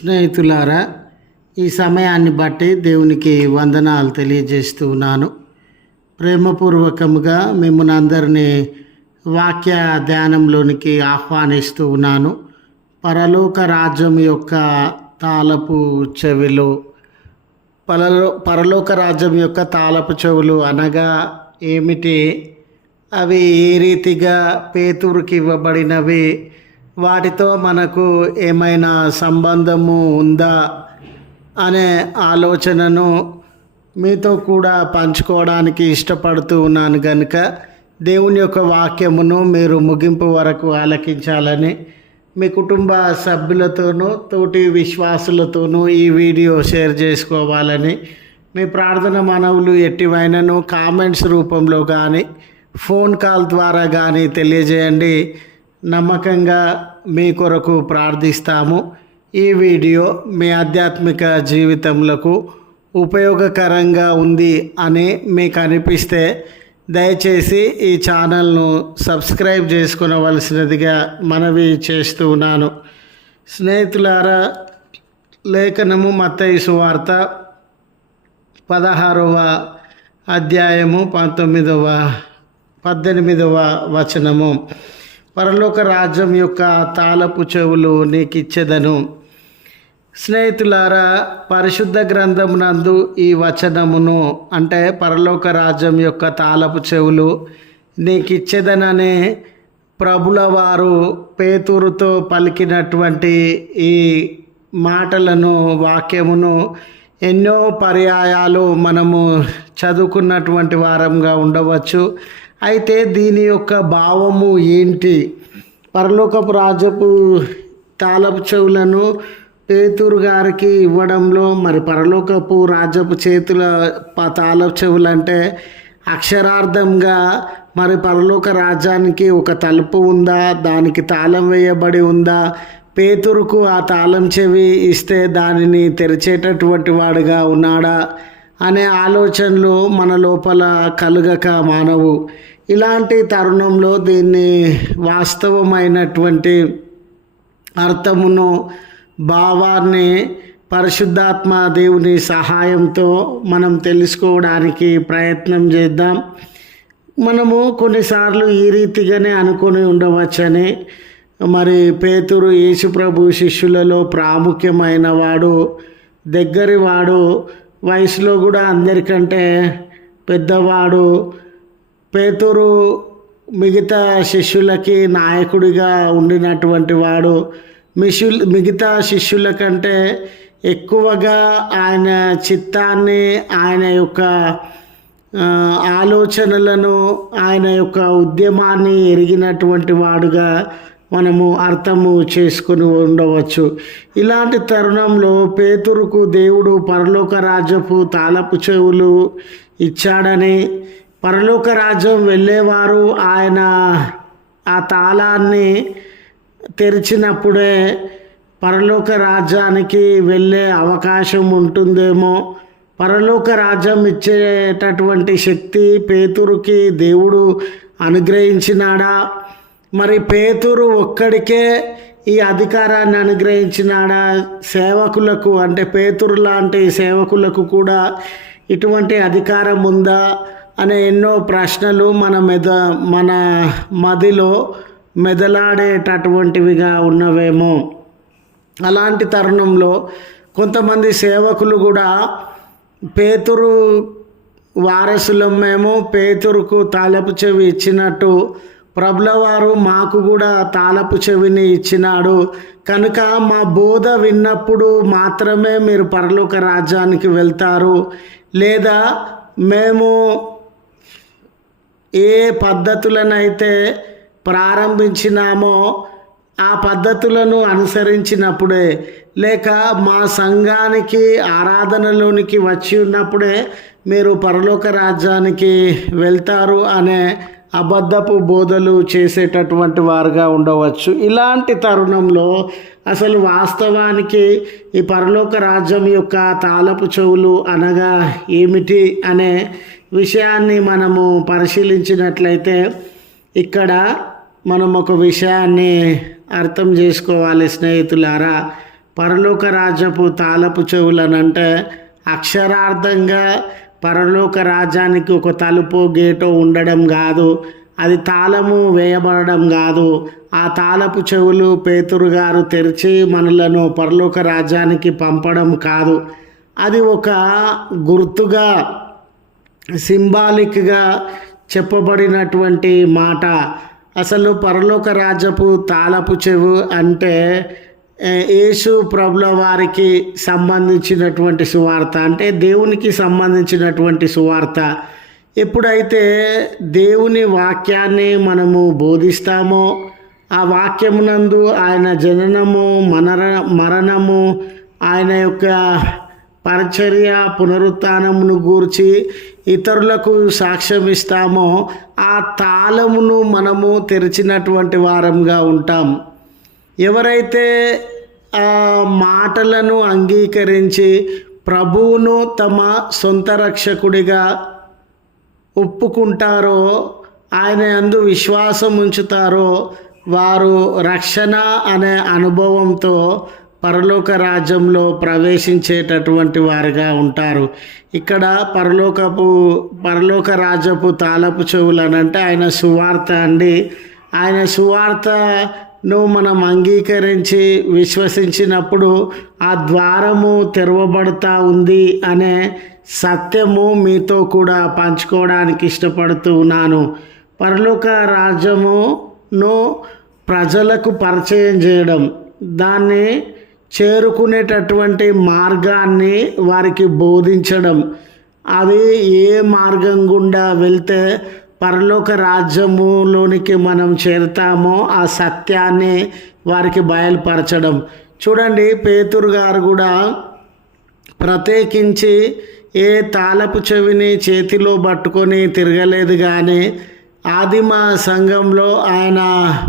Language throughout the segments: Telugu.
స్నేహితులారా ఈ సమయాన్ని బట్టి దేవునికి వందనాలు తెలియజేస్తూ ఉన్నాను. ప్రేమపూర్వకముగా మిమ్మల్ని అందరినీ వాక్య ధ్యానంలోనికి ఆహ్వానిస్తూ ఉన్నాను. పరలోక రాజ్యం యొక్క తాళపు చెవిలో పరలో పరలోక రాజ్యం యొక్క తాళపు చెవులు అనగా ఏమిటి? అవి ఏ రీతిగా పేతురుకి ఇవ్వబడినవి? వాటితో మనకు ఏమైనా సంబంధము ఉందా అనే ఆలోచనను మీతో కూడా పంచుకోవడానికి ఇష్టపడుతూ ఉన్నాను కనుక దేవుని యొక్క వాక్యమును మీరు ముగింపు వరకు ఆలకించాలని మీ కుటుంబ సభ్యులతోనూ తోటి విశ్వాసులతోనూ ఈ వీడియో షేర్ చేసుకోవాలని మీ ప్రార్థన మనవులు ఎట్టివైనను కామెంట్స్ రూపంలో కానీ ఫోన్ కాల్ ద్వారా కానీ తెలియజేయండి. నమ్మకంగా మీ కొరకు ప్రార్థిస్తాము. ఈ వీడియో మీ ఆధ్యాత్మిక జీవితములకు ఉపయోగకరంగా ఉంది అని మీకు అనిపిస్తే దయచేసి ఈ ఛానల్ను సబ్స్క్రైబ్ చేసుకునవలసినదిగా మనవి చేస్తూ ఉన్నాను. స్నేహితులారా లేఖనము మత్తయి సువార్త పదహారవ అధ్యాయము పంతొమ్మిదవ పద్దెనిమిదవ వచనము. పరలోక రాజ్యం యొక్క తాళపు చెవులు నీకు ఇచ్చేదను స్నేహితులారా పరిశుద్ధ గ్రంథమునందు ఈ వచనమును అంటే పరలోక రాజ్యం యొక్క తాళపు చెవులు నీకు ఇచ్చేదననే ప్రభుల వారు పేతురుతో పలికినటువంటి ఈ మాటలను వాక్యమును ఎన్నో పర్యాయాలు మనము చదువుకున్నటువంటి వారంగా ఉండవచ్చు. అయితే దీని యొక్క భావము ఏంటి? పరలోకపు రాజపు తాళపు చెవులను పేతూరు గారికి ఇవ్వడంలో మరి పరలోకపు రాజపు చేతుల తాళపు చెవులు అంటే అక్షరార్థంగా మరి పరలోక రాజ్యానికి ఒక తలుపు ఉందా? దానికి తాళం వేయబడి ఉందా? పేతురుకు ఆ తాళం చెవి ఇస్తే దానిని తెరిచేటటువంటి వాడుగా ఉన్నాడా? అనే ఆలోచనలు మన లోపల కలుగక మానవు. ఇలాంటి తరుణంలో దీన్ని వాస్తవమైనటువంటి అర్థమును భావాన్ని పరిశుద్ధాత్మ దేవుని సహాయంతో మనం తెలుసుకోవడానికి ప్రయత్నం చేద్దాం. మనము కొన్నిసార్లు ఈ రీతిగానే అనుకొని ఉండవచ్చని మరి పేతురు యేసుప్రభు శిష్యులలో ప్రాముఖ్యమైన వాడు దగ్గరి వాడు వయసులో కూడా అందరికంటే పెద్దవాడు పేతురు మిగతా శిష్యులకి నాయకుడిగా ఉండినటువంటి వాడు మిషుల్ మిగతా శిష్యుల కంటే ఎక్కువగా ఆయన చిత్తాన్ని ఆయన యొక్క ఆలోచనలను ఆయన యొక్క ఉద్యమాన్ని ఎరిగినటువంటి వాడుగా మనము అర్థము చేసుకుని ఉండవచ్చు. ఇలాంటి తరుణంలో పేతురుకు దేవుడు పరలోక రాజ్యపు తాళపు చెవులు ఇచ్చాడని పరలోక రాజ్యం వెళ్ళేవారు ఆయన ఆ తాళాన్ని తెరిచినప్పుడే పరలోక రాజ్యానికి వెళ్ళే అవకాశం ఉంటుందేమో. పరలోక రాజ్యం ఇచ్చేటటువంటి శక్తి పేతురుకి దేవుడు అనుగ్రహించినాడా? మరి పేతురు ఒక్కడికే ఈ అధికారాన్ని అనుగ్రహించినాడా? సేవకులకు అంటే పేతురు లాంటి సేవకులకు కూడా ఇటువంటి అధికారం ఉందా? అనే ఎన్నో ప్రశ్నలు మన మెద మన మదిలో మెదలాడేటటువంటివిగా ఉన్నవేమో. అలాంటి తరుణంలో కొంతమంది సేవకులు కూడా పేతురు వారసులం మేము పేతురుకు తాలపు చెవి ఇచ్చినట్టు ప్రభులవారు మాకు కూడా తాళపు చెవిని ఇచ్చినాడు. కనుక మా బోధ విన్నప్పుడు మాత్రమే మీరు పరలోక రాజ్యానికి వెళ్తారు. లేదా మేము ఏ పద్ధతులనైతే ప్రారంభించినామో ఆ పద్ధతులను అనుసరించినప్పుడే లేక మా సంఘానికి ఆరాధనలోనికి వచ్చి ఉన్నప్పుడే మీరు పరలోక రాజ్యానికి వెళ్తారు అనే అబద్ధపు బోధలు చేసేటటువంటి వారుగా ఉండవచ్చు. ఇలాంటి తరుణంలో అసలు వాస్తవానికి ఈ పరలోక రాజ్యం యొక్క తాళపు చెవులు అనగా ఏమిటి అనే విషయాన్ని మనము పరిశీలించినట్లయితే ఇక్కడ మనం ఒక విషయాన్ని అర్థం చేసుకోవాలి స్నేహితులారా. పరలోక రాజ్యపు తాళపు చెవులనంటే అక్షరార్థంగా పరలోక రాజ్యానికి ఒక తలుపు గేటో ఉండడం కాదు. అది తాళము వేయబడడం కాదు. ఆ తాళపు చెవులు పేతురు గారు తెరిచి మనలను పరలోక రాజ్యానికి పంపడం కాదు. అది ఒక గుర్తుగా సింబాలిక్గా చెప్పబడినటువంటి మాట. అసలు పరలోక రాజ్యపు తాళపు చెవు అంటే యేసు ప్రభుల వారికి సంబంధించినటువంటి సువార్త అంటే దేవునికి సంబంధించినటువంటి సువార్త. ఎప్పుడైతే దేవుని వాక్యాన్ని మనము బోధిస్తామో ఆ వాక్యమునందు ఆయన జననము మనర మరణము ఆయన యొక్క పరిచర్య పునరుత్నమును గూర్చి ఇతరులకు సాక్ష్యం ఇస్తామో ఆ తాళమును మనము తెరిచినటువంటి వారంగా ఉంటాం. ఎవరైతే ఆ మాటలను అంగీకరించి ప్రభువును తమ సొంత రక్షకుడిగా ఒప్పుకుంటారో ఆయన అందు విశ్వాసం ఉంచుతారో వారు రక్షణ అనే అనుభవంతో పరలోక రాజ్యంలో ప్రవేశించేటటువంటి వారుగా ఉంటారు. ఇక్కడ పరలోకపు పరలోక రాజ్యపు తాళపు చెవులనంటే ఆయన సువార్త అండి. ఆయన సువార్త నువ్వు మనం అంగీకరించి విశ్వసించినప్పుడు ఆ ద్వారము తెరవబడతా ఉంది అనే సత్యము మీతో కూడా పంచుకోవడానికి ఇష్టపడుతూ ఉన్నాను. పరలోక రాజ్యమును ప్రజలకు పరిచయం చేయడం దాన్ని చేరుకునేటటువంటి మార్గాన్ని వారికి బోధించడం. అది ఏ మార్గం గుండా వెళ్తే పరలోక రాజ్యములోనికి మనం చేరుతామో ఆ సత్యాన్ని వారికి బయలుపరచడం. చూడండి పేతురు గారు కూడా ప్రత్యేకించి ఏ తాళపు చెవిని చేతిలో పట్టుకొని తిరగలేదు కానీ ఆదిమ సంఘంలో ఆయన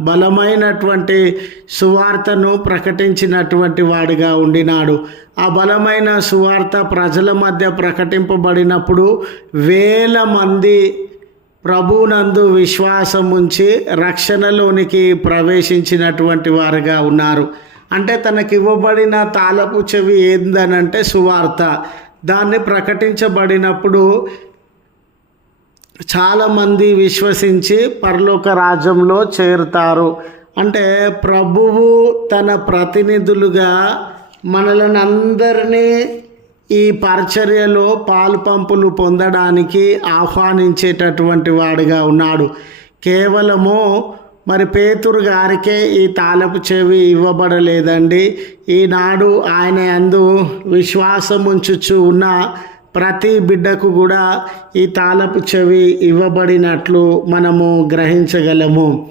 బలమైనటువంటి సువార్తను ప్రకటించినటువంటి వాడిగా ఉండినాడు. ఆ బలమైన సువార్త ప్రజల మధ్య ప్రకటింపబడినప్పుడు వేల మంది ప్రభునందు విశ్వాసం ఉంచి రక్షణలోనికి ప్రవేశించినటువంటి వారుగా ఉన్నారు. అంటే తనకి ఇవ్వబడిన తాళపు చెవి ఏందనంటే సువార్త. దాన్ని ప్రకటించబడినప్పుడు చాలామంది విశ్వసించి పరలోక రాజ్యంలో చేరుతారు. అంటే ప్రభువు తన ప్రతినిధులుగా మనలను అందరినీ ఈ పరిచర్యలో పాలు పంపులు పొందడానికి ఆహ్వానించేటటువంటి వాడుగా ఉన్నాడు. కేవలము మరి పేతురు గారికే ఈ తాళపు చెవి ఇవ్వబడలేదండి. ఈనాడు ఆయన అందు విశ్వాసం ఉంచుచు ఉన్న ప్రతి బిడ్డకు కూడా ఈ తాళపు చెవి ఇవ్వబడినట్లు మనము గ్రహించగలము.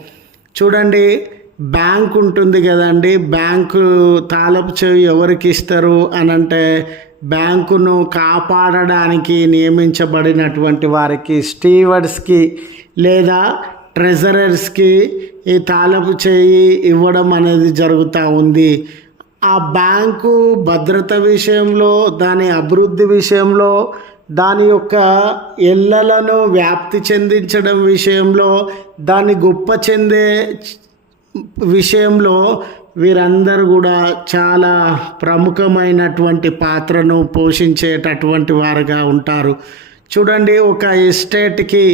చూడండి బ్యాంక్ ఉంటుంది కదండి. బ్యాంకు తాలపు చెవి ఎవరికి ఇస్తారు అనంటే బ్యాంకును కాపాడడానికి నియమించబడినటువంటి వారికి స్టీవర్డ్స్కి లేదా ట్రెజరర్స్కి ఈ తాళపు చేయి ఇవ్వడం అనేది జరుగుతూ ఉంది. ఆ బ్యాంకు భద్రత విషయంలో దాని అభివృద్ధి విషయంలో దాని యొక్క ఎల్లలను వ్యాప్తి చెందించడం విషయంలో దాన్ని గొప్ప చెందే విషయంలో వీరందరూ కూడా చాలా ప్రముఖమైనటువంటి పాత్రను పోషించేటటువంటి వారుగా ఉంటారు. చూడండి ఒక ఎస్టేట్కి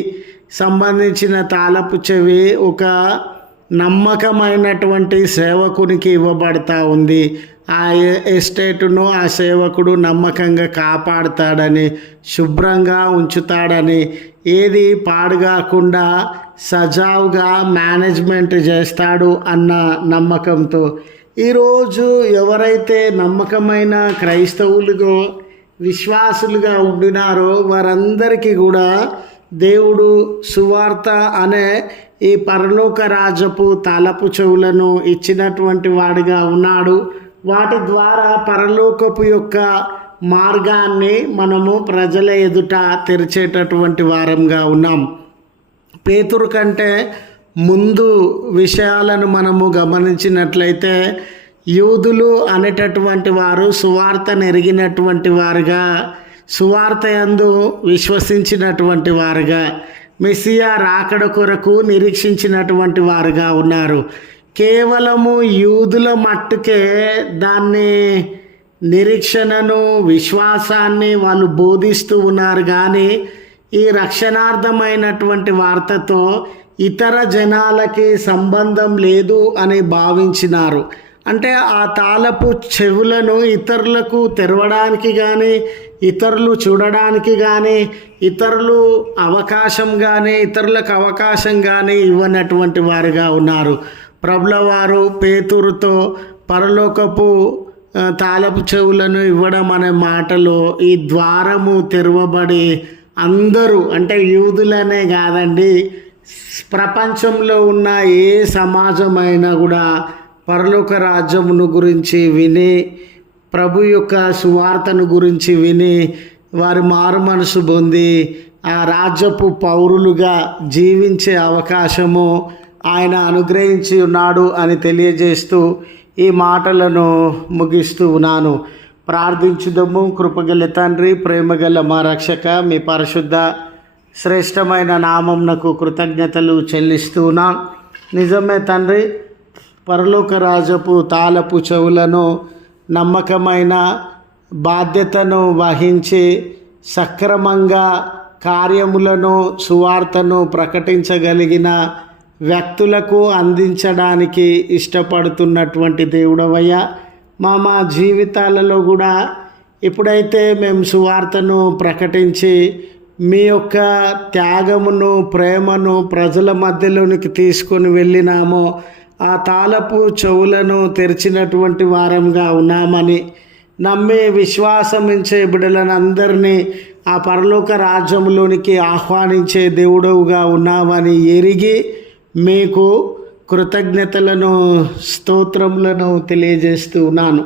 సంబంధించిన తాళపు చెవి ఒక నమ్మకమైనటువంటి సేవకునికి ఇవ్వబడతా ఉంది. ఆ ఎ- ఎస్టేటును ఆ సేవకుడు నమ్మకంగా కాపాడుతాడని శుభ్రంగా ఉంచుతాడని ఏది పాడుగాకుండా సజావుగా మేనేజ్మెంట్ చేస్తాడు అన్న నమ్మకంతో. ఈరోజు ఎవరైతే నమ్మకమైన క్రైస్తవులుగా విశ్వాసులుగా ఉండినారో వారందరికీ కూడా దేవుడు సువార్త అనే ఈ పరలోక రాజపు తలపు చెవులను ఇచ్చినటువంటి వాడిగా ఉన్నాడు. వాటి ద్వారా పరలోకపు యొక్క మార్గాన్ని మనము ప్రజల ఎదుట తెరిచేటటువంటి వారంగా ఉన్నాం. పేతురు కంటే ముందు విషయాలను మనము గమనించినట్లయితే యూదులు అనేటటువంటి వారు సువార్త నెరిగినటువంటి వారుగా సువార్త యందు విశ్వసించినటువంటి వారుగా మెస్సియా రాకడ కొరకు నిరీక్షించినటువంటి వారుగా ఉన్నారు. కేవలము యూదుల మట్టుకే దాన్ని నిరీక్షణను విశ్వాసాన్ని వాళ్ళు బోధిస్తూ ఉన్నారు కానీ ఈ రక్షణార్థమైనటువంటి వార్తతో ఇతర జనాలకి సంబంధం లేదు అని భావించినారు. అంటే ఆ తాళపు చెవులను ఇతరులకు తెరవడానికి కానీ ఇతరులు చూడడానికి కానీ ఇతరులు అవకాశం కానీ ఇతరులకు అవకాశం కానీ ఇవ్వనటువంటి వారుగా ఉన్నారు. ప్రభులవారు పేతురుతో పరలోకపు తాలపు తాళపు చెవులను ఇవ్వడం అనే మాటలో ఈ ద్వారము తెరవబడి అందరూ అంటే యూదులనే కాదండి ప్రపంచంలో ఉన్న ఏ సమాజమైనా కూడా పరలోక రాజ్యమును గురించి విని ప్రభు యొక్క సువార్తను గురించి విని వారి మారు మనసు పొంది ఆ రాజ్యపు పౌరులుగా జీవించే అవకాశము ఆయన అనుగ్రహించి ఉన్నాడు అని తెలియజేస్తూ ఈ మాటలను ముగిస్తూ ఉన్నాను. ప్రార్థించుదము. కృపగల తండ్రి ప్రేమగల మా రక్షక మీ పరిశుద్ధ శ్రేష్టమైన నామంనకు కృతజ్ఞతలు చెల్లిస్తూ ఉన్నాం. నిజమే తండ్రి పరలోక రాజపు తాళపు చెవులను నమ్మకమైన బాధ్యతను వహించి సక్రమంగా కార్యములను సువార్తను ప్రకటించగలిగిన వ్యక్తులకు అందించడానికి ఇష్టపడుతున్నటువంటి దేవుడవయ్యా. మా మా జీవితాలలో కూడా ఎప్పుడైతే మేము సువార్తను ప్రకటించి మీ యొక్క త్యాగమును ప్రేమను ప్రజల మధ్యలోనికి తీసుకొని వెళ్ళినామో ఆ తాళపు చెవులను తెరిచినటువంటి వారంగా ఉన్నామని నమ్మి విశ్వాసమించే బిడ్డలనందరినీ ఆ పరలోక రాజ్యంలోనికి ఆహ్వానించే దేవుడవుగా ఉన్నామని ఎరిగి మీకు కృతజ్ఞతలను స్తోత్రములను తెలియజేస్తూ ఉన్నాను.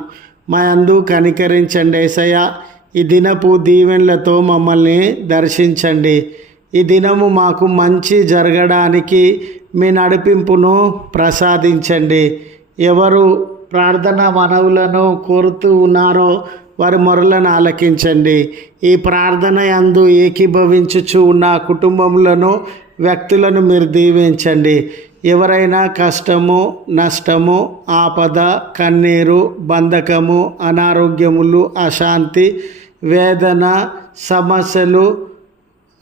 మా అందు కనికరించండి ఏసయ్య. ఈ దినపు దీవెనలతో మమ్మల్ని దర్శించండి. ఈ దినము మాకు మంచి జరగడానికి మీ నడిపింపును ప్రసాదించండి. ఎవరు ప్రార్థన మనవులను కోరుతూ ఉన్నారో వారి మొరలను ఆలకించండి. ఈ ప్రార్థన అందు ఏకీభవించుచు ఉన్న కుటుంబములను వ్యక్తులను మీరు దీవించండి. ఎవరైనా కష్టము నష్టము ఆపద కన్నీరు బంధకము అనారోగ్యములు అశాంతి వేదన సమస్యలు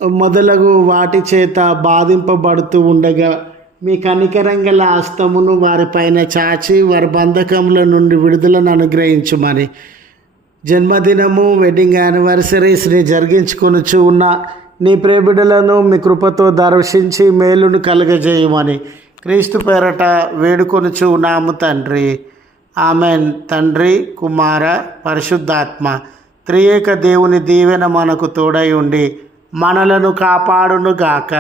మొదలగు వాటి చేత బాధింపబడుతూ ఉండగా మీ కనికరంగల హస్తమును వారిపైన చాచి వారి బంధకముల నుండి విడుదలను అనుగ్రహించుమని. జన్మదినము వెడ్డింగ్ యానివర్సరీస్ని జరిగించుకొనుచు ఉన్న నీ ప్రేమిడులను మీ కృపతో దర్శించి మేలును కలుగజేయమని క్రీస్తు పేరట వేడుకొనుచు ఉన్నాము తండ్రి. ఆమెన్. తండ్రి కుమార పరిశుద్ధాత్మ త్రియేక దేవుని దీవెన మనకు తోడై ఉండి మనలను కాపాడును గాక